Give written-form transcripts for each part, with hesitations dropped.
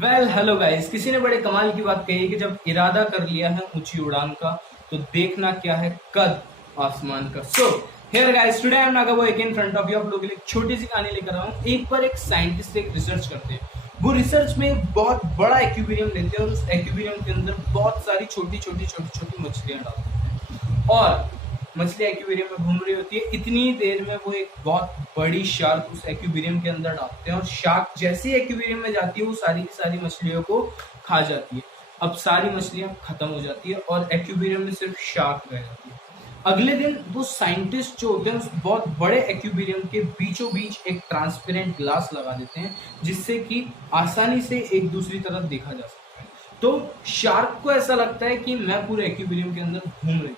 Hello guys, किसी ने बड़े कमाल की बात कही है कि जब इरादा कर लिया है ऊंची उड़ान का तो देखना क्या है कद आसमान का। So here guys, today I am Naga boy in front of you. आप लोगों के लिए एक छोटी सी कहानी लेकर आया हूं। एक बार एक साइंटिस्ट एक रिसर्च करते हैं। वो रिसर्च में एक बहुत बड़ा एक्वेरियम लेते हैं और उस एक्वेरियम के अंदर बहुत सारी छोटी छोटी मछलियां डालते हैं और मछलियां एक्वेरियम में घूम रही होती है। इतनी देर में वो एक बहुत बड़ी शार्क उस एक्वेरियम के अंदर डालते हैं और शार्क जैसे ही एक्वेरियम में जाती है वो सारी की सारी मछलियों को खा जाती है। अब सारी मछलियां खत्म हो जाती है और एक्वेरियम में सिर्फ शार्क रह जाती है। अगले दिन वो साइंटिस्ट जो होते हैं उस बहुत बड़े एक्वेरियम के बीचों बीच एक ट्रांसपेरेंट ग्लास लगा देते हैं जिससे कि आसानी से एक दूसरी तरफ देखा जा सकता है। तो शार्क को ऐसा लगता है कि मैं पूरे एक्वेरियम के अंदर घूम रही हूँ।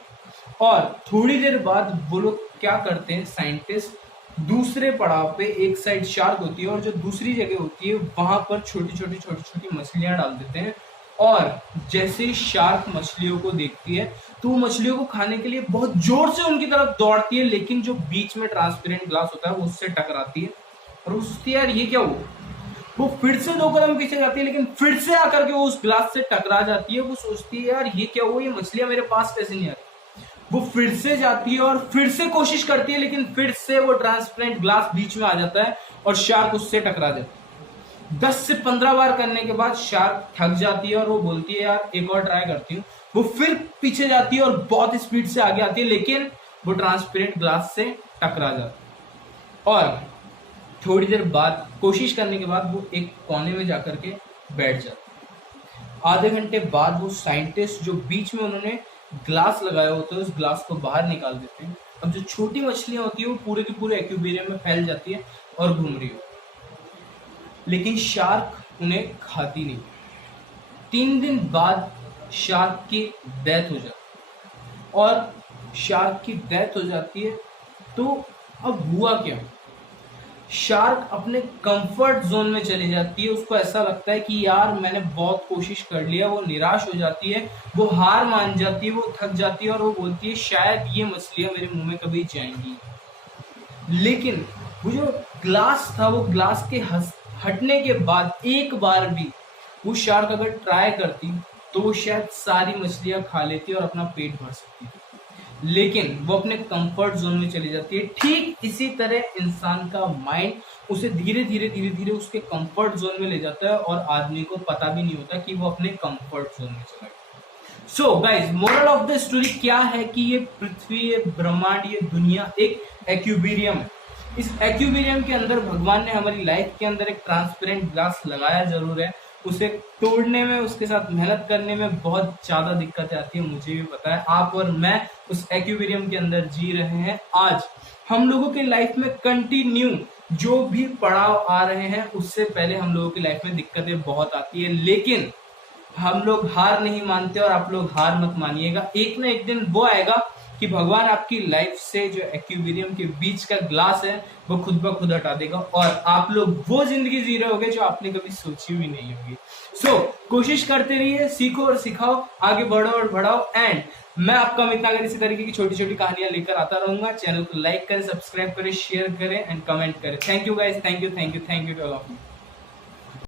और थोड़ी देर बाद वो लोग क्या करते हैं, साइंटिस्ट दूसरे पड़ाव पे एक साइड शार्क होती है और जो दूसरी जगह होती है वहां पर छोटी छोटी मछलियां डाल देते हैं। और जैसे ही शार्क मछलियों को देखती है तो वो मछलियों को खाने के लिए बहुत जोर से उनकी तरफ दौड़ती है, लेकिन जो बीच में ट्रांसपेरेंट ग्लास होता है वो उससे टकराती है और वो सोचती है यार ये क्या हुआ। वो फिर से 2 कदम पीछे जाती है लेकिन फिर से आकर के वो उस ग्लास से टकरा जाती है। वो सोचती है यार ये क्या हुआ, ये मछलियां मेरे पास कैसे नहीं आ रही। वो फिर से जाती है और फिर से कोशिश करती है लेकिन फिर से वो ट्रांसपेरेंट ग्लास बीच में आ जाता है और शार्क उससे टकरा जाता है। 10 से 15 बार करने के बाद शार्क थक जाती है और वो बोलती है यार एक और ट्राई करती हूँ। वो फिर पीछे जाती है और बहुत स्पीड से आगे आती है लेकिन वो ट्रांसपेरेंट ग्लास से टकरा जाती है। और थोड़ी देर बाद कोशिश करने के बाद वो एक कोने में जाकर के बैठ जाती है। आधे घंटे बाद वो साइंटिस्ट जो बीच में उन्होंने ग्लास लगाया होता है उस ग्लास को बाहर निकाल देते हैं। अब जो छोटी मछलियां होती है वो पूरे के पूरे एक्वेरियम में फैल जाती है और घूम रही होती है, लेकिन शार्क उन्हें खाती नहीं। 3 दिन बाद शार्क की डेथ हो जाती है और शार्क की डेथ हो जाती है। तो अब हुआ क्या, शार्क अपने कंफर्ट जोन में चली जाती है। उसको ऐसा लगता है कि यार मैंने बहुत कोशिश कर लिया। वो निराश हो जाती है, वो हार मान जाती है, वो थक जाती है और वो बोलती है शायद ये मछलियां मेरे मुंह में कभी जाएंगी। लेकिन वो जो ग्लास था वो ग्लास के हटने के बाद एक बार भी वो शार्क अगर ट्राई करती तो वो शायद सारी मछलियां खा लेती और अपना पेट भर सकती थी, लेकिन वो अपने कंफर्ट जोन में चली जाती है। ठीक इसी तरह इंसान का माइंड उसे धीरे धीरे उसके कंफर्ट जोन में ले जाता है और आदमी को पता भी नहीं होता कि वो अपने कंफर्ट जोन में चला गया। So guys, moral of the story क्या है कि ये पृथ्वी, ये ब्रह्मांड, ये दुनिया एक एक्वेरियम है। इस एक्वेरियम के अंदर भगवान ने हमारी लाइफ के अंदर एक ट्रांसपेरेंट ग्लास लगाया जरूर है। उसे तोड़ने में, उसके साथ मेहनत करने में बहुत ज्यादा दिक्कतें आती है, मुझे भी पता है। आप और मैं उस एक्वेरियम के अंदर जी रहे हैं। आज हम लोगों के लाइफ में कंटिन्यू जो भी पड़ाव आ रहे हैं उससे पहले हम लोगों की लाइफ में दिक्कतें बहुत आती है, लेकिन हम लोग हार नहीं मानते और आप लोग हार मत मानिएगा। एक ना एक दिन वो आएगा कि भगवान आपकी लाइफ से जो एक्वेरियम के बीच का ग्लास है वो खुद ब खुद हटा देगा और आप लोग वो जिंदगी जी रहे होगे जो आपने कभी सोची भी नहीं होगी। सो कोशिश करते रहिए, सीखो और सिखाओ, आगे बढ़ो और बढ़ाओ। एंड मैं आपका अमित नागर इसी तरीके की छोटी छोटी कहानियां लेकर आता रहूंगा। चैनल को लाइक करें, सब्सक्राइब करें, शेयर करें एंड कमेंट करें। Thank you guys, thank you to all of you.